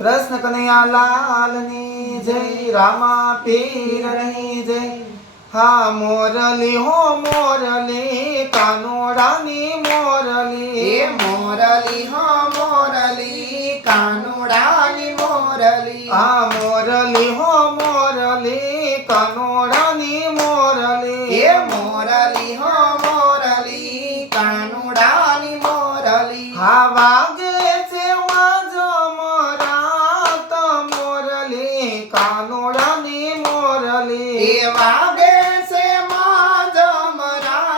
कृष्ण कन्हैया लाल ની જય, રામા પીરની જય। હા મોરલી હો મોરલી, કાનોડાની મોરલી, એ મોરલી હો મોરલી, કાનુડાની મોરલી। હા મોરલી હો મોરલી, કાનોડાની મોરલી, એ મોરલી હો મોરલી, કાનુડાની મોરલી। હા વાગે છે વાજો મરાત મોરલી, કાનોડાની મોરલી, એ વાગે છે માજમરાથો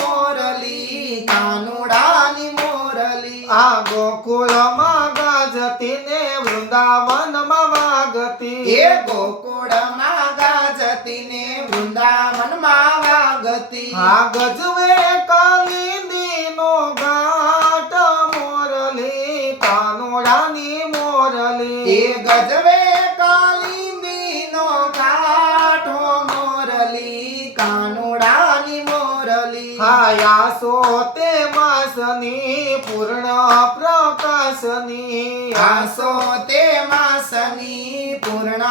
મોરલી, કાનુડાની મોરલી। આ ગોકુળમાં ગાજતી ને વૃંદાવનમાં વાગતી, એ ગોકુળમાં ગાજતી ને વૃંદાવનમાં વાગતી। આ ગજવે કાલિંદીનો ઘાટ મોરલી, કાનોડાની મોરલી, એ ગજવે કાલિંદીનો કાઠો મોરલી, કાનુડાની મોરલી। આયાસો તે માસની પૂર્ણ પ્રકાશની, આસો તે માસની પૂર્ણ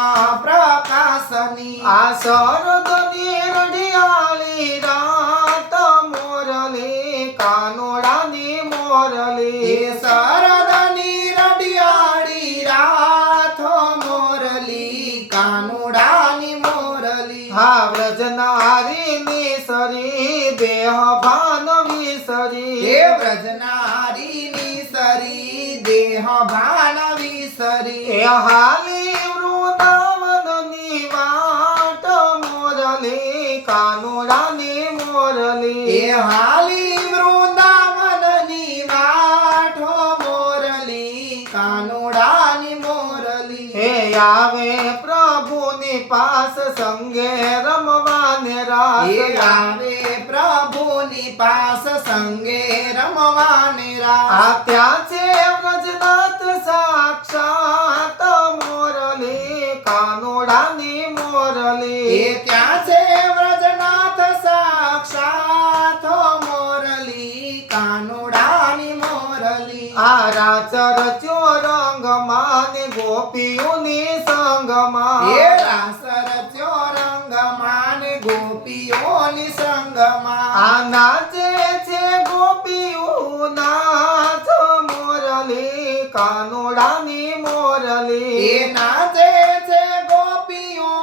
પ્રકાશની। આ શરદની રઢિયાળી રાત મોરલી, કાનોડાની મોરલી, એ શરદની રઢિયાળી રાથો મોરલી, કાનુડાની મોરલી। હા વ્રજનારીની સરી દેહ ભાન વિસરી, એ વ્રજનારીની સરી દેહ ભાન વિસરી। એ હાલી વૃંદાવનની વાટ મોરલી, કાનોડાની મોરલી, એ હાલી વૃંદાવનની વાઠો મોરલી, કાનુડાની મોરલી। હે આવે પ્રભુની પાસ સંગે રમવાને રાસ, એ આવે પ્રભુની પાસ સંગે રમવાને રાસ। આ ત્યાં છે વ્રજનાથ સાક્ષાત મોરલી, કાનોડાની મોરલી, એ ત્યાં છે વ્રજનાથ સાક્ષાત મોરલી, કાનુડાની મોરલી। આ રાચર ચોરંગમાં ને ગોપીઓની સંગમાં, એ રાસ રચ્યો રંગમાં ને ગોપીઓની સંગમાં। આ નાચે છે ગોપીઓ નાચ મોરલી, કાનોડાની મોરલી, એ નાચે છે ગોપીઓ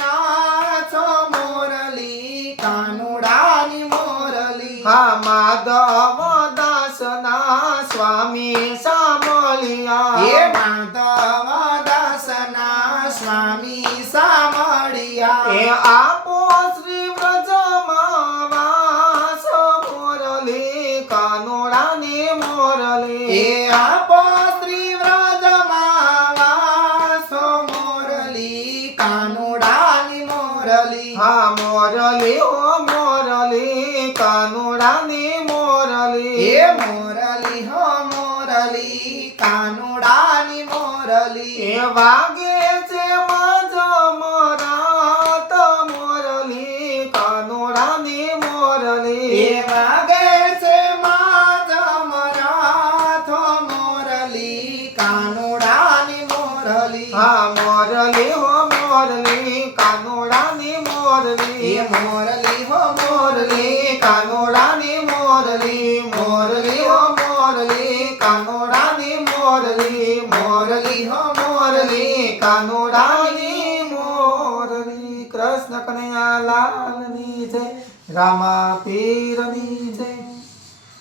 નાચો મોરલી, કાનુડાની મોરલી। હા માધવ દાસના સ્વામી સામળિયા, એ માધવ દાસના સ્વામી સામળિયા। એ આપો શ્રી વ્રજમાં વાસ મોરલી, કાનોડાની મોરલી, એ આપો શ્રી વ્રજમાં વાસો મોરલી, કાનુડાની મોરલી। હા મોરલી હો મોરલી, કાનોડાની મોરલી, એ મોરલી હો મોરલી, કાનુડાની મોરલી। એ વાગે છે માજમરાત મોરલી, કાનોડાની મોરલી, એ વાગે છે માજમરાથો મોરલી, કાનુડાની મોરલી। હા મોરલી હો મોરલી, કાનોડાની મોરલી, એ મોરલી હો મોરલી કાનોડાની મોરલી, મોરલી હો મોરલી, કાનોડાની મોરલી, મોરલી હો મોરલી, કાનોડાની મોરલી। કૃષ્ણ કનૈયા લાલની જય, રામા પીરની જય।